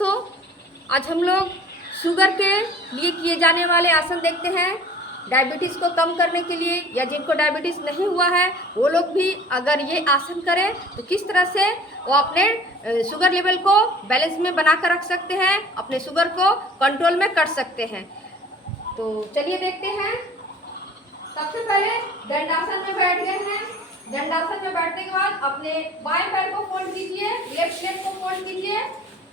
दोस्तों, आज हम लोग शुगर के लिए किए जाने वाले आसन देखते हैं। डायबिटीज़ को कम करने के लिए या जिनको डायबिटीज़ नहीं हुआ है वो लोग भी अगर ये आसन करें तो किस तरह से वो अपने शुगर लेवल को बैलेंस में बना कर रख सकते हैं, अपने शुगर को कंट्रोल में कर सकते हैं। तो चलिए देखते हैं। सबसे पहले दंडासन में बैठ गए हैं। दंडासन में बैठने के बाद अपने बाएं पैर को फोल्ड कीजिए, लेफ्ट लेग को फोल्ड कीजिए,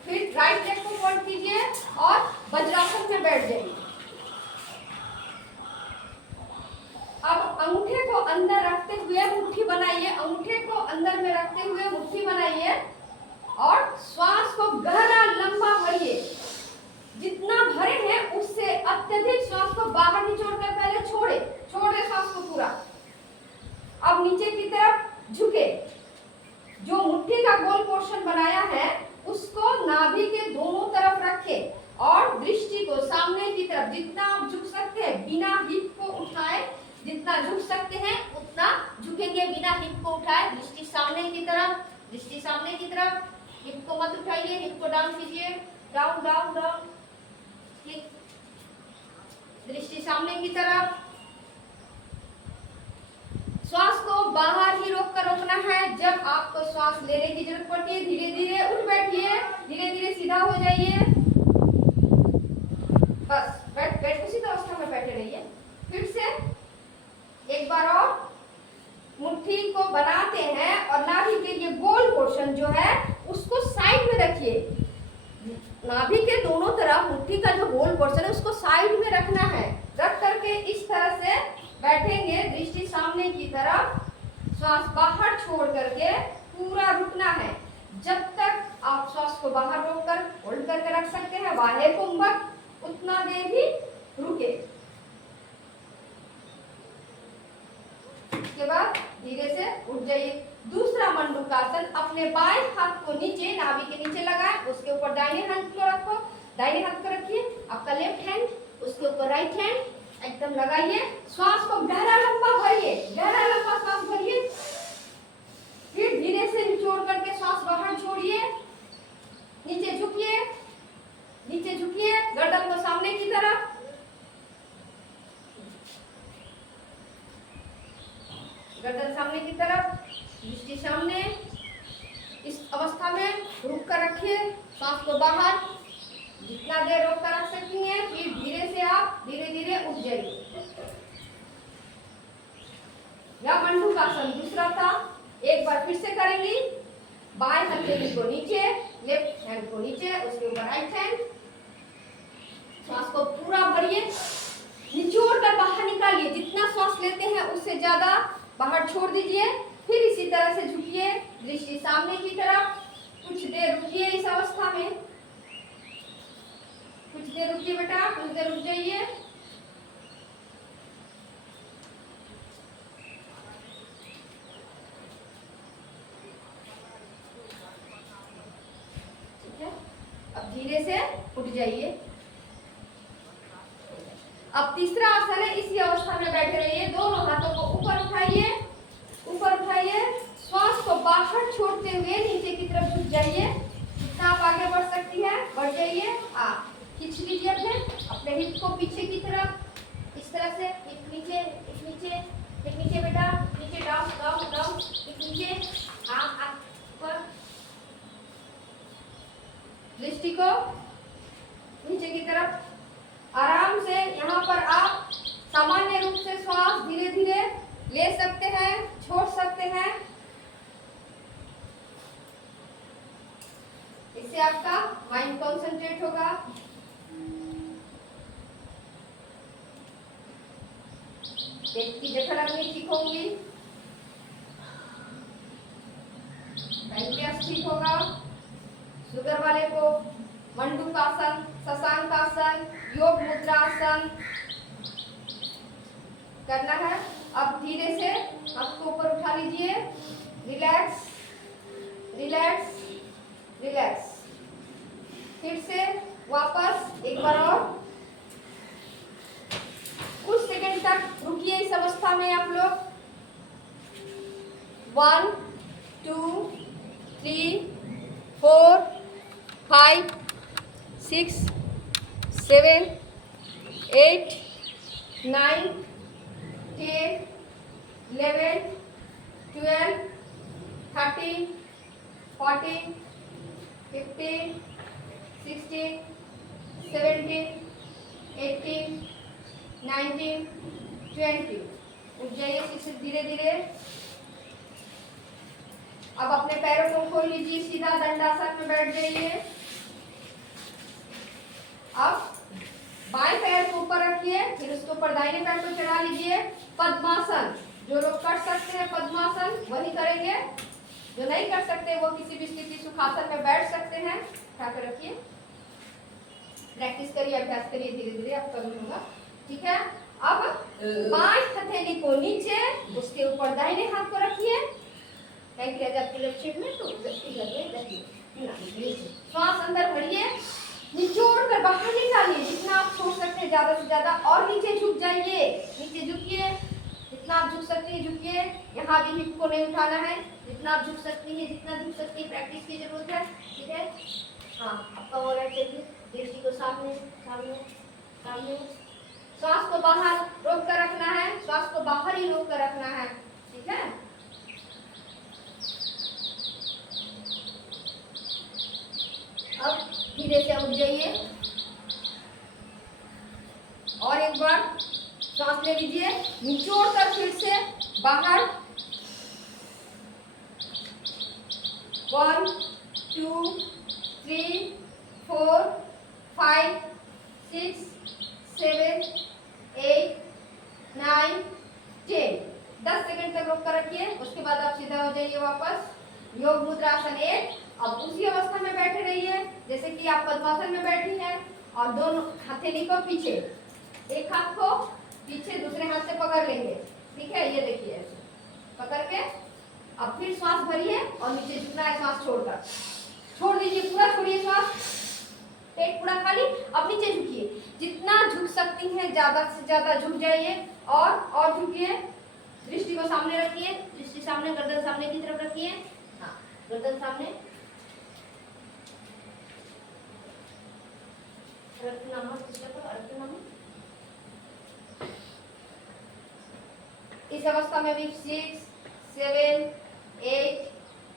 फिर राइट लेग को फोल्ड कीजिए और वज्रासन में बैठ जाइए। अब अंगूठे को अंदर रखते हुए मुट्ठी बनाइए, अंगूठे को अंदर में रखते हुए मुट्ठी बनाइए और श्वास को गहरा लंबा भरिए। जितना भरे हैं उससे अत्यधिक श्वास को बाहर निचोड़कर पहले छोड़े श्वास को पूरा। अब नीचे की तरफ झुके। जो मुट्ठी का गोल पोर्शन बनाया है उसको नाभि के दोनों तरफ रखें और दृष्टि को सामने की तरफ, जितना आप झुक सकते हैं बिना हिप को उठाए, जितना झुक सकते हैं उतना झुकेंगे बिना हिप को उठाए। दृष्टि सामने की तरफ, दृष्टि सामने की तरफ। हिप को मत उठाइए, हिप को डाउन कीजिए, डाउन डाउन डाउन। दृष्टि सामने की तरफ। श्वास को बाहर ही रोक कर रोकना है। जब आपको श्वास लेने की जरूरत पड़ती है धीरे धीरे उठ बैठिए, धीरे धीरे सीधा हो जाइए। बस बैठ उसी अवस्था में बैठे रहिए। फिर से एक बार और मुट्ठी को बनाते हैं और नाभि के ये गोल पोर्शन जो है उसको साइड में रखिए। नाभि के दोनों तरफ मुट्ठी का जो गोल पोर्शन है उसको साइड में रखना है। रख करके इस तरह से बैठेंगे, दृष्टि सामने की तरफ, श्वास बाहर छोड़ करके पूरा रुकना है। जब तक आप श्वास को बाहर रोककर होल्ड करके रख सकते हैं बाह्य कुंभक, उतना देर ही रुके। उसके बाद धीरे से उठ जाइए। दूसरा मंडूकासन, अपने बाएं हाथ को नीचे नाभि के नीचे लगाएं, उसके ऊपर दाहिने हाथ को रखो, दाहिने हाथ को रखिए, आपका लेफ्ट हैंड उसके ऊपर राइट हैंड एकदम लगाइए। श्वास को गहरा लंबा भरिए, गहरा लंबा श्वास भरिए। फिर धीरे से निचोड़ करके श्वास बाहर छोड़िए। नीचे झुकिए, नीचे झुकिए, गर्दन को सामने की तरफ। गर्दन सामने की तरफ, दृष्टि सामने। इस अवस्था में रुक कर रखिए श्वास को बाहर, जितना देर रोक कर रख सकती हैं। फिर धीरे से आप धीरे धीरे उठ जाइए। यह मंडूकासन दूसरा था। एक बार फिर से करेंगे। बाएं हथेली को नीचे, लेफ्ट हैंड को नीचे, उसके ऊपर राइट हैंड। श्वास को पूरा भरिए, निचोड़ कर बाहर निकालिए। जितना श्वास लेते हैं उससे ज्यादा बाहर छोड़ दीजिए। फिर इसी तरह से झुकिए, दृष्टि सामने की तरफ। कुछ देर रुकिए इस अवस्था में, कुछ देर रुकिए बेटा, कुछ देर रुक जाइए। ठीक है, अब धीरे से उठ जाइए। अब तीसरा आसन है, इसी अवस्था में बैठे रहिए। दोनों हाथों को ऊपर उठाइए, ऊपर उठाइए। श्वास को बाहर छोड़ते हुए नीचे की तरफ झुक जाइए। जितना आप आगे बढ़ सकती है बढ़ जाइए। खींच लीजिए अपने हिप को पीछे की तरफ, इस तरह से। हिप नीचे, हिप नीचे, हिप नीचे बेटा, नीचे डाउन डाउन डाउन, हिप नीचे, ऊपर। दृष्टि को नीचे की तरफ। आराम से यहाँ पर आप सामान्य रूप से श्वास धीरे धीरे ले सकते हैं, छोड़ सकते हैं। इससे आपका माइंड कंसंट्रेट होगा। पेट की जगह लगनी ठीक होगी, पैंक्रियास ठीक होगा। शुगर वाले को मंडूकासन, शशांकासन, योग मुद्रासन करना है। अब धीरे से हाथ को ऊपर उठा लीजिए। Relax relax relax. फिर से वापस एक बार और कुछ सेकंड तक रुकिए इस अवस्था में आप लोग। 1 2 3 4 5 6 7 8 9 10 11 12 13 14 15 16 17 18 19 20। उठ जाइए फिर धीरे धीरे। अब अपने पैरों को खोल लीजिए, सीधा दंडासन में बैठ जाइए। अब बाएं पैर को ऊपर रखिए, फिर उसके ऊपर दाहिने पैर को चढ़ा लीजिए। पद्मासन, जो लोग कर सकते हैं पद्मासन वही करेंगे, जो नहीं कर सकते वो किसी भी स्थिति सुखासन में बैठ सकते हैं। उठा कर रखिए, प्रैक्टिस करिए, अभ्यास करिए, धीरे धीरे आपका भी होगा। ठीक है। अब बाएं हथेली को नीचे, उसके ऊपर दाहिने हाथ को रखिए। श्वास अंदर भरिए, निचोड़ कर बाहर निकालिए जितना आप छोड़ सकते हैं, ज्यादा से ज्यादा। और नीचे झुक जाइए, नीचे झुकिए, जितना आप झुक सकते हैं झुकिए। यहाँ भी हिप को नहीं उठाना है, जितना आप झुक सकती है, जितना झुक सकती है। प्रैक्टिस की जरूरत है। ठीक है। हाँ, आपका हो रहा है। चलिए, दृष्टि को सामने सामने सामने। श्वास को बाहर रोक कर रखना है, श्वास को बाहर ही रोक कर रखना है। ठीक है। अब धीरे से उठ जाइए और एक बार सांस ले लीजिए, निचोड़ कर फिर से बाहर। 1 2 3 4 5 6 7 8 9 10। 10 सेकंड तक रोक कर रखिए, उसके बाद आप सीधा हो जाइए वापस। योग मुद्रासन 1। अब उसी अवस्था में बैठे रहिए जैसे कि आप पद्मासन में बैठी हैं, और दोनों हथेली को पीछे, एक हाथ को पीछे दूसरे हाथ से पकड़ लेंगे। ठीक है, ये देखिए ऐसे पकड़ के। अब फिर श्वास भरिए और नीचे झुकना है, श्वास छोड़कर छोड़ दीजिए, पूरा छोड़िए श्वास, पेट पूरा खाली। अब नीचे झुकिए, जितना झुक सकती हैं ज्यादा से ज्यादा झुक जाइए, और झुकिए। दृष्टि को सामने रखिए, दृष्टि सामने, गर्दन सामने की तरफ रखिए। हाँ, गर्दन सामने। इस अवस्था में भी 6 7 8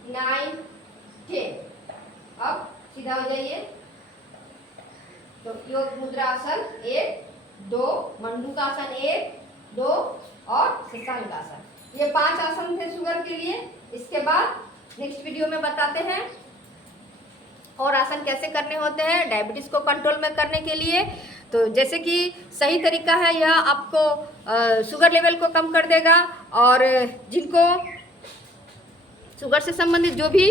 9 10। अब सीधा हो जाइए। तो योग मुद्रासन 1 2, मंडूकासन 1 2 और शशांकासन। ये 5 आसन थे शुगर के लिए। इसके बाद नेक्स्ट वीडियो में बताते हैं और आसन कैसे करने होते हैं डायबिटीज को कंट्रोल में करने के लिए। तो जैसे कि सही तरीका है, यह आपको शुगर लेवल को कम कर देगा। और जिनको शुगर से संबंधित जो भी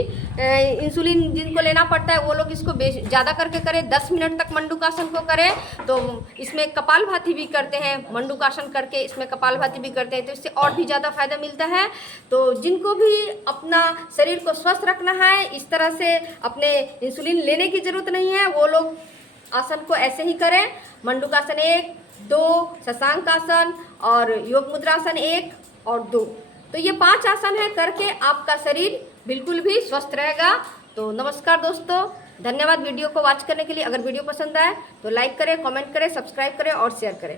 इंसुलिन जिनको लेना पड़ता है वो लोग इसको ज़्यादा करके करें। 10 मिनट तक मंडूकासन को करें। तो इसमें कपालभाति भी करते हैं, मंडूकासन करके इसमें कपालभाति भी करते हैं, तो इससे और भी ज़्यादा फायदा मिलता है। तो जिनको भी अपना शरीर को स्वस्थ रखना है, इस तरह से अपने इंसुलिन लेने की ज़रूरत नहीं है, वो लोग आसन को ऐसे ही करें। मंडूकासन 1 2, शशांकासन और योग मुद्रासन 1 और 2। तो ये 5 आसन है, करके आपका शरीर बिल्कुल भी स्वस्थ रहेगा। तो नमस्कार दोस्तों, धन्यवाद वीडियो को वॉच करने के लिए। अगर वीडियो पसंद आए तो लाइक करें, कमेंट करें, सब्सक्राइब करें और शेयर करें।